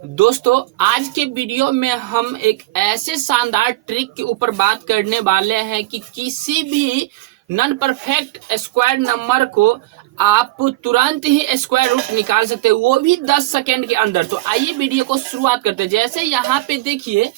दोस्तों, आज के वीडियो में हम एक ऐसे शानदार ट्रिक के ऊपर बात करने वाले हैं कि किसी भी नॉन परफेक्ट स्क्वायर नंबर को आप तुरंत ही स्क्वायर रूट निकाल सकते हैं, वो भी 10 सेकेंड के अंदर। तो आइए वीडियो को शुरुआत करते हैं। जैसे यहाँ पे देखिए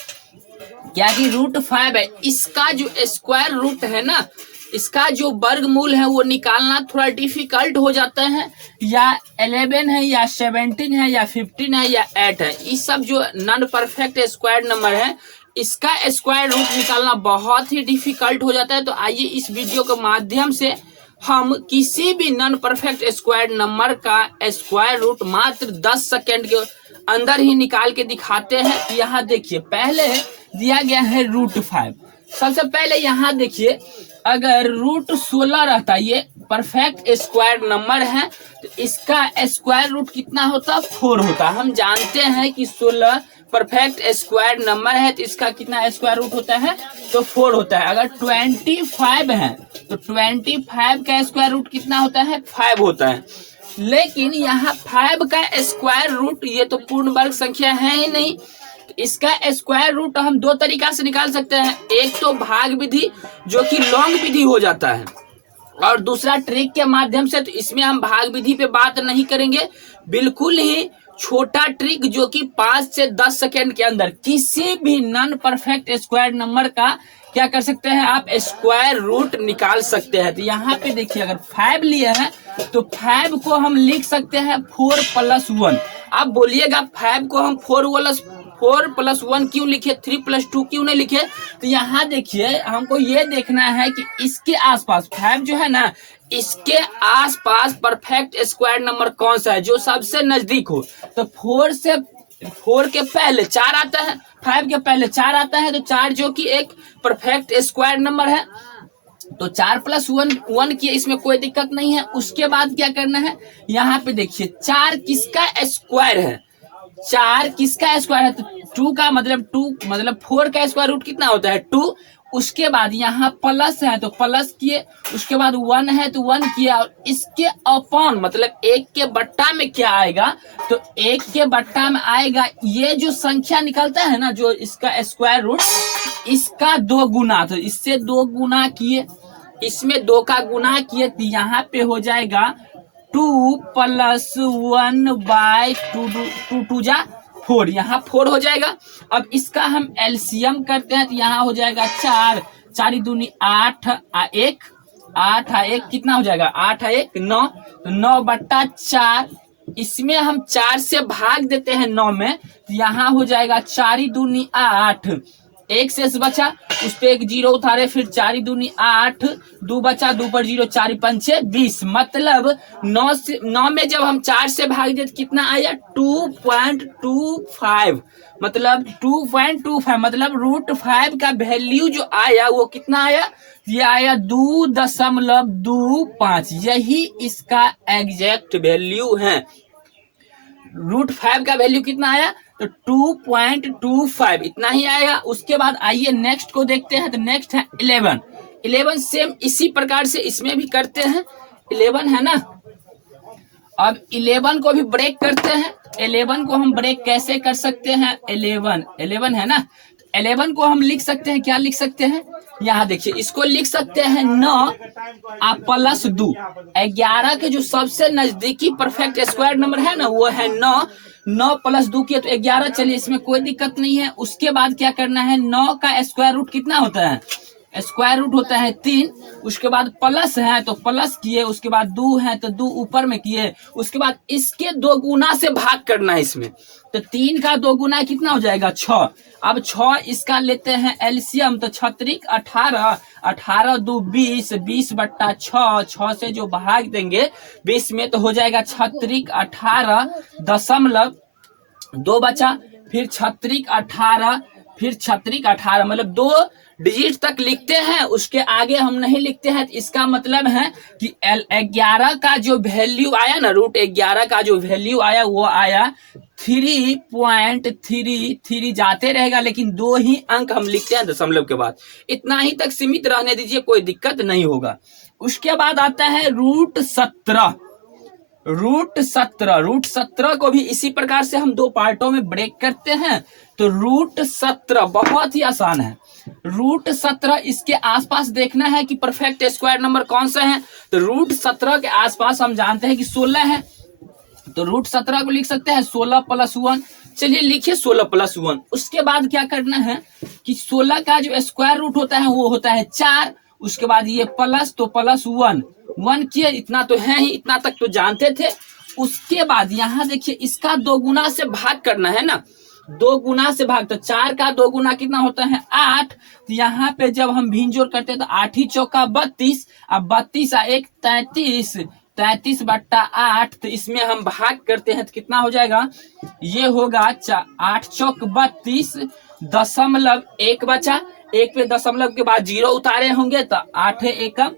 क्या कि √5 है, इसका जो स्क्वायर रूट है ना, इसका जो वर्गमूल है वो निकालना थोड़ा डिफिकल्ट हो जाता है। या 11 है या 17 है या 15 है या 8 है, इस सब जो नॉन परफेक्ट स्क्वायर नंबर है इसका स्क्वायर रूट निकालना बहुत ही डिफिकल्ट हो जाता है। तो आइए इस वीडियो के माध्यम से हम किसी भी नॉन परफेक्ट स्क्वायर नंबर का स्क्वायर रूट मात्र 10 सेकेंड के अंदर ही निकाल के दिखाते हैं। यहाँ देखिए पहले दिया गया है √5। सबसे पहले यहाँ देखिए, अगर √16 रहता, ये परफेक्ट स्क्वायर नंबर है, तो इसका स्क्वायर रूट कितना होता? 4 होता। हम जानते हैं कि 16 परफेक्ट स्क्वायर नंबर है, तो इसका कितना स्क्वायर रूट होता है? तो 4 होता है। अगर 25 है तो 25 का स्क्वायर रूट कितना होता है? 5 होता है। लेकिन यहाँ 5 का स्क्वायर रूट, ये तो पूर्ण वर्ग संख्या है ही नहीं, इसका स्क्वायर रूट हम दो तरीका से निकाल सकते हैं। एक तो भाग विधि, जो कि लॉन्ग विधि हो जाता है, और दूसरा ट्रिक के माध्यम से। तो इसमें हम भाग विधि पे बात नहीं करेंगे, बिल्कुल ही छोटा ट्रिक जो कि 5 से 10 सेकेंड के अंदर किसी भी नॉन परफेक्ट स्क्वायर नंबर का क्या कर सकते हैं? आप स्क्वायर रूट निकाल सकते हैं। तो यहाँ पे देखिए, अगर 5 लिए हैं तो 5 को हम लिख सकते हैं 4 + 1। आप बोलिएगा 5 को हम 4 + 1 क्यों लिखे, 3 + 2 क्यों नहीं लिखे? तो यहाँ देखिए, हमको ये देखना है कि इसके आसपास 5 जो है ना, इसके आसपास परफेक्ट स्क्वायर नंबर कौन सा है जो सबसे नजदीक हो। तो 4 के पहले 4 आता है, 5 के पहले 4 आता है, तो 4 जो कि एक परफेक्ट स्क्वायर नंबर है। तो 4 + 1 किए, इसमें कोई दिक्कत नहीं है। उसके बाद क्या करना है, यहाँ पे देखिए 4 किसका स्क्वायर है? 4 किसका स्क्वायर है? तो 2 का मतलब 4 का स्क्वायर रूट कितना होता है? 2। उसके बाद यहाँ प्लस है तो प्लस किए, उसके बाद 1 है तो 1 किया, और इसके अपॉन मतलब 1 के बट्टा में क्या आएगा? तो 1 के बट्टा में आएगा ये जो संख्या निकलता है ना, जो इसका स्क्वायर रूट, इसका 2 गुना। तो इससे 2 गुना किए, इसमें 2 का गुना किए, तो यहाँ पे हो जाएगा 2 + 1/2, 2 जा 4, यहाँ 4 हो जाएगा। अब इसका हम एलसीएम करते हैं, तो यहाँ हो जाएगा 4, 4 दूनी 8, 1 कितना हो जाएगा? 8 1 9, तो 9/4। इसमें हम 4 से भाग देते हैं 9 में, तो यहाँ हो जाएगा 4 दूनी 8, 1 शेष बचा, उस पे 1 0 उतारे, फिर 4 दूनी 8, 2 बचा, 2 पर 0, 4 5 20। मतलब 9 में जब हम 4 से भाग देते कितना आया? 2.25। मतलब 2.25, मतलब √5 का वैल्यू जो आया वो कितना आया? ये आया 2.25। यही इसका एग्जैक्ट वैल्यू है। √5 का वैल्यू कितना आया? तो 2.25, इतना ही आएगा। उसके बाद आइए नेक्स्ट को देखते हैं। तो नेक्स्ट है 11 सेम इसी प्रकार से इसमें भी करते हैं। 11 है ना, अब 11 को भी ब्रेक करते हैं। 11 को हम ब्रेक कैसे कर सकते हैं? 11 है ना, 11 को हम लिख सकते हैं, क्या लिख सकते हैं? यहाँ देखिए, इसको लिख सकते हैं 9 + 2। 11 के जो सबसे नजदीकी परफेक्ट स्क्वायर नंबर है ना, वो है 9 + 2 किया तो 11। चलिए, इसमें कोई दिक्कत नहीं है। उसके बाद क्या करना है, 9 का स्क्वायर रूट कितना होता है? स्क्वायर रूट होता है 3। उसके बाद प्लस है तो प्लस किए, उसके बाद 2 है तो 2 ऊपर में किए, उसके बाद इसके 2 गुना से भाग करना है इसमें। तो 3 का 2 गुना कितना हो जाएगा? 6। अब 6 इसका लेते हैं एलसीएम, तो 6 × 18, 18 2 20, 20/6, 6 से जो भाग देंगे 20 में, तो हो जाएगा 6 × 18 दशमलव 2 बचा, फिर 6 × 18, फिर 6 × 18, मतलब 2 डिजिट तक लिखते हैं, उसके आगे हम नहीं लिखते हैं। इसका मतलब है कि 11 का जो वैल्यू आया ना, √11 का जो वैल्यू आया वो आया 3.33। जाते रहेगा, लेकिन 2 ही अंक हम लिखते हैं दशमलव के बाद। इतना ही तक सीमित रहने दीजिए, कोई दिक्कत नहीं होगा। उसके बाद आता है √17। रूट 17 को भी इसी प्रकार से हम दो पार्टों में ब्रेक करते हैं। तो रूट 17 बहुत ही आसान है। रूट 17 इसके आसपास देखना है कि परफेक्ट स्क्वायर नंबर कौन सा है। तो रूट 17 के आसपास हम जानते हैं कि 16 है। तो रूट 17 को लिख सकते हैं 16 + 1। चलिए लिखिए 16 + 1। उसके बाद क्या करना है कि 16 का जो स्क्वायर रूट होता है वो होता है 4। उसके बाद ये प्लस, तो +1 1 किए, इतना तो है ही, इतना तक तो जानते थे। उसके बाद यहाँ देखिए इसका 2 गुना से भाग करना है ना, 2 गुना से भाग। तो 4 का 2 गुना कितना होता है 8। तो यहाँ पे जब हम भिन्न जोड़ करते हैं तो 8 ही चौका 32, अब 32 और 1 33, 33/8। तो इसमें हम भाग करते हैं तो कितना हो जाएगा, ये होगा 8 चौक 32, दशमलव 1 बचा। 1 पे दशमलव के बाद 0 उतारे होंगे तो 8 एकम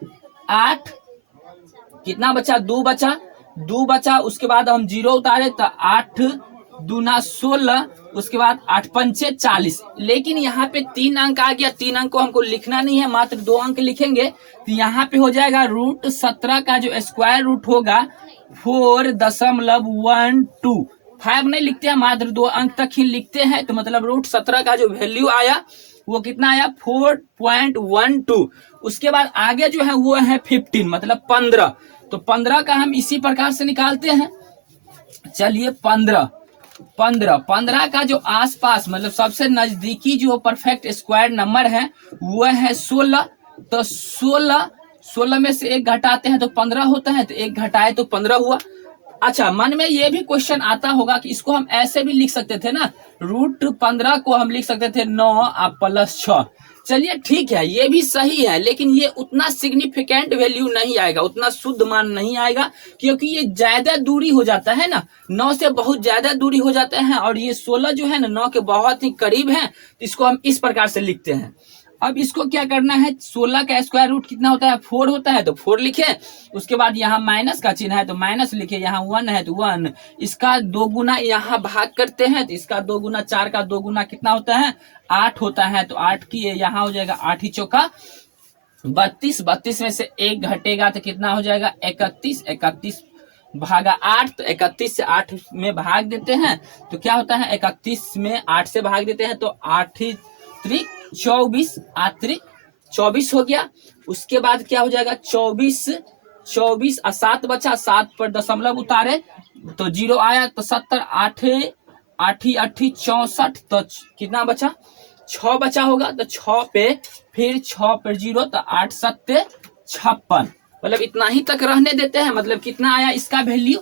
8, कितना बचा 2 बचा। उसके बाद हम 0 उतारे तो 8 दूना 16, उसके बाद 8 पंचे 40। लेकिन यहाँ पे 3 अंक आ गया, 3 अंक को हमको लिखना नहीं है, मात्र 2 अंक लिखेंगे। तो यहाँ पे हो जाएगा रूट 17 का जो स्क्वायर रूट होगा 4.12। 5 नहीं लिखते हैं, मात्र 2 अंक तक ही लिखते हैं। तो मतलब रूट 17 का जो वैल्यू आया वो कितना आया 4.12। उसके बाद आगे जो है वो है 15 मतलब 15। तो 15 का हम इसी प्रकार से निकालते हैं। चलिए 15 का जो आसपास मतलब सबसे नजदीकी जो परफेक्ट स्क्वायर नंबर है वो है 16। तो 16 में से 1 घटाते हैं तो 15 होता है, तो 1 घटाए तो 15 हुआ। अच्छा, मन में ये भी क्वेश्चन आता होगा कि इसको हम ऐसे भी लिख सकते थे ना, रूट 15 को हम लिख सकते थे 9 + 6। चलिए ठीक है, ये भी सही है, लेकिन ये उतना सिग्निफिकेंट वैल्यू नहीं आएगा, उतना शुद्ध मान नहीं आएगा, क्योंकि ये ज्यादा दूरी हो जाता है ना, 9 से बहुत ज्यादा दूरी हो जाता है। और ये 16 जो है ना 9 के बहुत ही करीब है। तो इसको हम इस प्रकार से लिखते हैं। अब इसको क्या करना है, 16 का स्क्वायर रूट कितना होता है 4 होता है, तो 4 लिखे। उसके बाद यहाँ माइनस का चिन्ह है तो माइनस लिखे, यहाँ 1 है तो 1। इसका 2 गुना यहाँ भाग करते हैं तो इसका 2 गुना, 4 का 2 गुना कितना होता है 8 होता है। तो 8 की यहाँ हो जाएगा 8 ही चौका 32, 32 में से 1 घटेगा तो कितना हो जाएगा 31, 31 भागा 8। तो 31 से 8 में भाग देते हैं तो क्या होता है 31 में 8 से भाग देते हैं तो 8 ही 24, 24 हो गया। उसके बाद क्या हो जाएगा 24 और 7 बचा, 7 पर दशमलव उतारे तो 0 आया। तो 70, 8 64, तो कितना बचा 6 बचा होगा। तो 6 पे फिर 6 पर 0 तो 8 7 56, मतलब इतना ही तक रहने देते हैं। मतलब कितना आया इसका वैल्यू,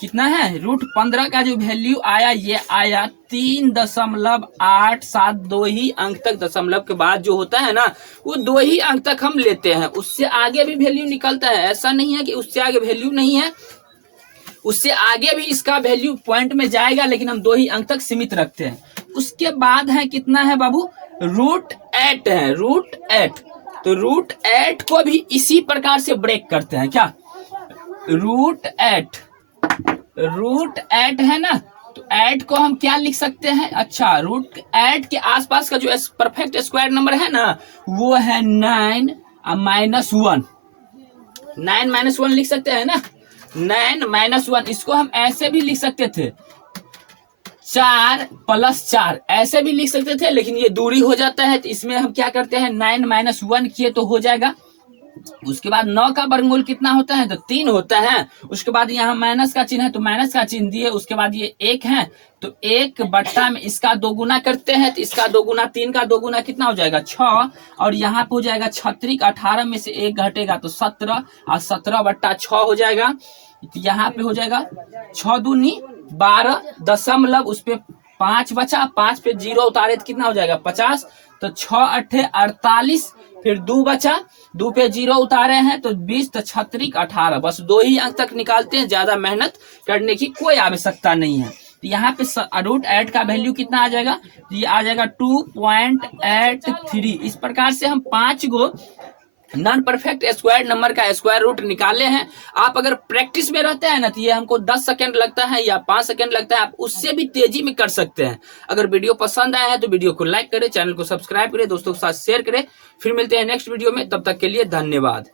कितना है रूट 15 का जो वैल्यू आया ये आया 3.872। 2 ही अंक तक, दशमलव के बाद जो होता है ना वो 2 ही अंक तक हम लेते हैं, उससे आगे भी वैल्यू निकलता है। ऐसा नहीं है कि उससे आगे वैल्यू नहीं है, उससे आगे भी इसका वैल्यू पॉइंट में जाएगा, लेकिन हम 2 ही अंक तक सीमित रखते हैं। उसके बाद है कितना है बाबू रूट 8 है, रूट 8। तो रूट 8 को भी इसी प्रकार से ब्रेक करते हैं। क्या रूट 8 है ना, तो 8 को हम क्या लिख सकते हैं, अच्छा रूट 8 के आसपास का जो परफेक्ट स्क्वायर नंबर है ना वो है 9 -1। 9 -1 लिख सकते हैं ना, 9 -1। इसको हम ऐसे भी लिख सकते थे 4 + 4, ऐसे भी लिख सकते थे, लेकिन ये दूरी हो जाता है। तो इसमें हम क्या करते हैं 9 -1 किए तो हो जाएगा। उसके बाद 9 का वर्गमूल कितना होता है तो 3 होता है। उसके बाद यहाँ माइनस का चिन्ह है तो माइनस का चिन्ह दिए। उसके बाद ये 1 है तो 1 बट्टा में इसका 2 गुना करते हैं तो इसका 2 गुना, 3 का 2 गुना कितना हो जाएगा 6। और यहाँ पे हो जाएगा 36, 18 में से 1 घटेगा तो 17 और 17/6 हो जाएगा। तो यहाँ पे हो जाएगा 6 दूनी 12 दशमलव, उस पे 5 बचा, 5 पे 0 उतारे तो कितना हो जाएगा 50। तो 6 8 48, फिर 2 बचा, 2 पे 0 उतारे हैं तो 20, तो 36 18। बस 2 ही अंक तक निकालते हैं, ज्यादा मेहनत करने की कोई आवश्यकता नहीं है। तो यहाँ पे रूट 8 का वैल्यू कितना आ जाएगा, ये आ जाएगा 2.83। इस प्रकार से हम 5 गो नॉन परफेक्ट स्क्वायर नंबर का स्क्वायर रूट निकाले हैं। आप अगर प्रैक्टिस में रहते हैं ना तो ये हमको 10 सेकंड लगता है या 5 सेकंड लगता है, आप उससे भी तेजी में कर सकते हैं। अगर वीडियो पसंद आया है तो वीडियो को लाइक करें, चैनल को सब्सक्राइब करें, दोस्तों के साथ शेयर करें। फिर मिलते हैं नेक्स्ट वीडियो में, तब तक के लिए धन्यवाद।